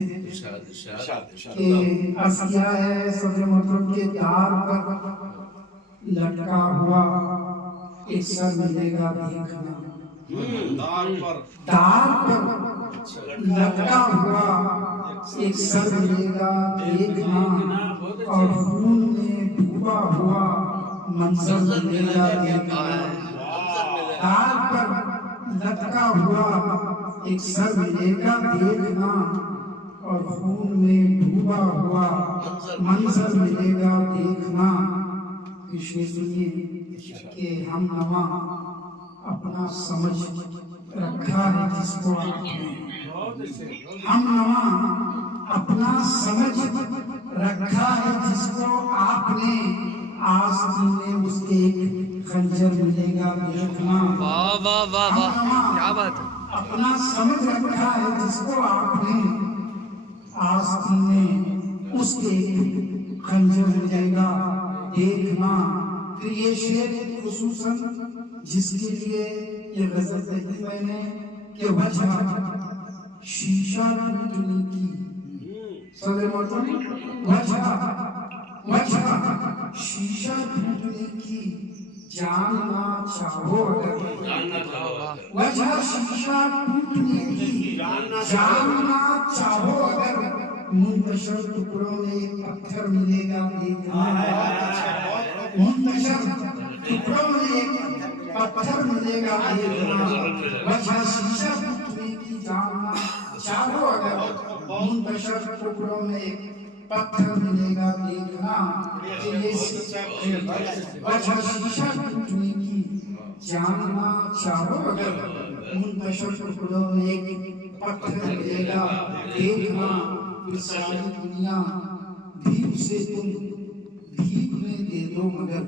کہ اسیا ہے صدر محترم کے دار پر لٹکا ہوا ایک سر ملے گا دیکھنا، دار پر لٹکا ہوا ایک سر ملے گا دیکھنا، اور خون میں ڈوبا ہوا منظر ملے گا دیکھنا، دار پر لٹکا ہوا ایک سر ملے گا دیکھنا، اور خون میں ڈوبا ہوا منظر ملے گا دیکھنا۔ پیشوے سنیے کہ ہم نواں اپنا سمجھ رکھا ہے جس کو آپ نے، ہم نواں اپنا سمجھ رکھا ہے جس کو آپ نے، آستین میں اس کے ایک خنجر ملے گا دیکھنا۔ واہ واہ واہ واہ، کیا بات ہے! اپنا سمجھ رکھا ہے جس کو آپ نے، آستین میں اس کے خنجر ملے گا دیکھنا۔ پھر یہ شعر خصوصاً جس کے لیے یہ غزل کہی میں نے کہ وجہ شیشہ ٹوٹنے کی، صدر محترم وجہ شیشہ ٹوٹنے کی جاننا چاہو اگر، وجہ شیشہ ٹوٹنے کی جاننا چاہو اگر، منتشر ٹکڑوں میں ایک پتھر ملے گا دیکھنا، منتشر ٹکڑوں میں ایک پتھر ملے گا دیکھنا، وجہ شیشہ ٹوٹنے کی جاننا چاہو اگر، منتشر ٹکڑوں میں ایک پتھر ملے گا دیکھنا۔ وجہ شیشہ ٹوٹنے کی جاننا چاہو اگر، منتشر ٹکڑوں میں ایک پتھر ملے گا دیکھنا۔ پھر ساری دنیا بھیگ سے تم بھیگ میں دے دو مگر،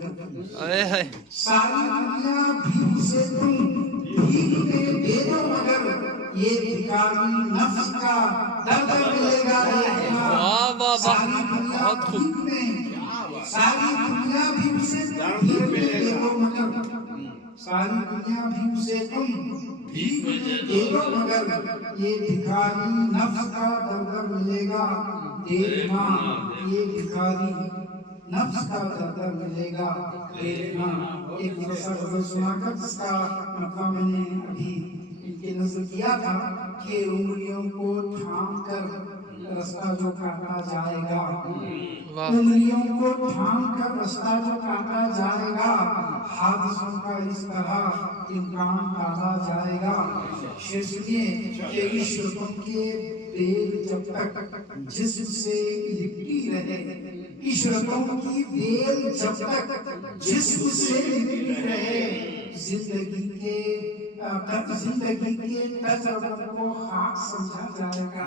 ساری دنیا بھیگ سے تم بھیگ میں دے دو مگر، یہ بھکاری نفس کا درد ملے گا دیکھنا۔ ساری دنیا بھیگ میں، ساری دنیا بھیگ سے تم بھیگ میں دے دو مگر، ساری دنیا بھیگ سے تم بھیگ میں دے دو مگر، یہ بھکاری نفس کا درد ملے گا دیکھنا، یہ بھکاری نفس کا درد ملے گا دیکھنا۔ ایک مرسہ غزل سنا کر جس کا مقام میں نے ابھی ان کے نظر کیا تھا کہ انگلیوں کو تھام کر رستہ جو کاٹا جائے گا، انگلیوں کو تھام کر رستہ جو کاٹا جائے گا، حادثوں کا اس طرح امکان ٹالا جائے گا۔ شعر سنیے کہ عشرتوں کے بیل جب تک جسم سے لپٹی رہے، عشرتوں کی بیل جب تک جسم سے لپٹی رہے، زندگی کے تجربوں کو خاک سمجھا جائے گا۔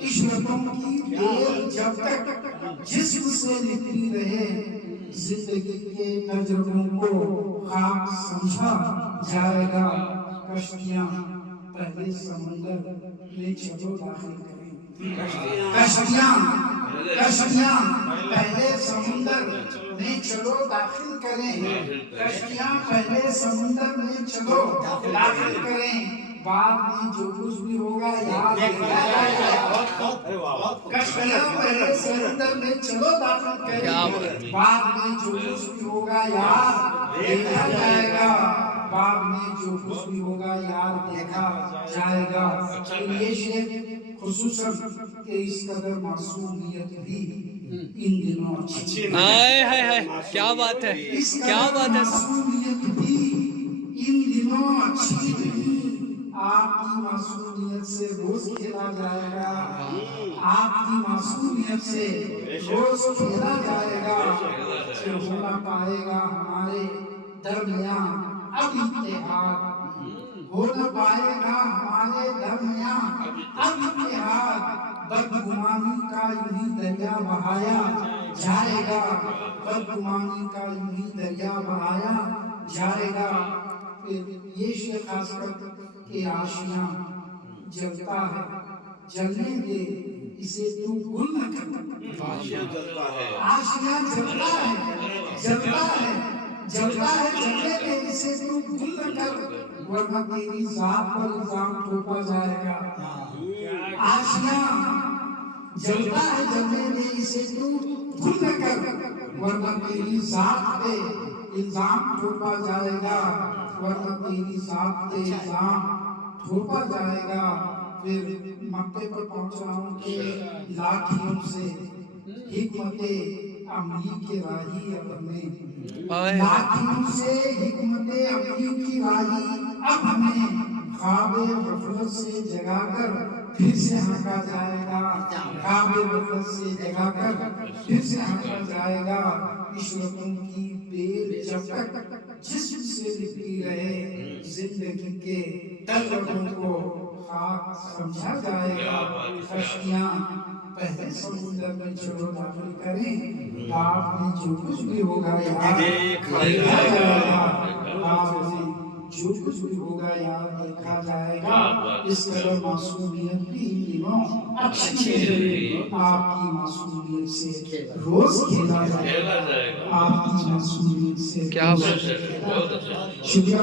عشرتوں کی بیل جب تک جسم سے لپٹی رہے، زندگی کے تجربوں کو خاک سمجھا جائے گا۔ کشتیاں پہلے سمندر میں چلو داخل کریں، کشتیاں پہلے سمندر میں چلو داخل کریں، کشتیاں پہلے سمندر میں چلو داخل کریں، بعد میں جو کچھ بھی ہوگا یاد رکھا جائے گا۔ کشتیاں پہلے سمندر میں چلو داخل کریں، بعد میں جو کچھ بھی ہوگا یاد دیکھا جائے گا، بعد میں جو کچھ بھی ہوگا یاد دیکھا جائے گا۔ یہ شعر خصوصاً کہ اس قدر معصومیت بھی ان دنوں اچھی ہے، کیا بات ہے، کیا بات ہے! معصومیت بھی ان دنوں اچھی نہیں، آپ کی معصومیت سے روز کھیلا جائے گا، آپ کی معصومیت سے روز کھیلا جائے گا، پھر ہو نہ پائے گا ہمارے درمیان اب اتحاد، ہو نہ پائے گا ہمارے درمیان اب اتحاد، بدگمانی کا یوں ہی دریا بہایا جائے گا، بدگمانی کا یوں ہی دریا بہایا جائے گا۔ یہ شعر خاص کر کہ آشیاں جلتا ہے، جلنے دے اسے تو گل نہ کر، آشیاں جلتا ہے، جلتا ہے، جلنے دے اسے تو گل نہ کر، ورنہ تیری ذات پر الزام ٹھوکا جائے گا۔ آشیاں جلتا ہے جلنے میں اسے تو بھول نہ کر، ورنہ تیری ذات پہ الزام تھوپا جائے گا، ورنہ تیری ذات پہ الزام تھوپا جائے گا۔ پھر مکے پر پہنچ رہا ہوں کہ لاٹھیوں سے حکمت عملی کے راہی اب ہمیں، لاٹھیوں سے حکمت عملی کی راہی اب ہمیں، خواب غفلت سے جگا کر پھر سے ہانکا جائے گا، خواب غفلت سے جگا کر پھر سے ہانکا جائے گا۔ عشرتوں کی بیر جب تک جسم سے لپٹی رہے، زندگی کے تلقوں کو خاک سمجھا جائے گا۔ کشتیاں پہلے سمندر میں چلو داخل کریں، آپ میں جو کچھ بھی ہوگا یہاں دیکھا جائے گا، آپ میں جو کچھ بھی ہوگا یہاں دیکھا جائے گا۔ اس قدر معصومیت بھی دنوں اچھی ہے، آپ کی معصومیت سے روز کھیلا جائے گا، آپ کی معصومیت سے کیا بات ہے۔ شکریہ۔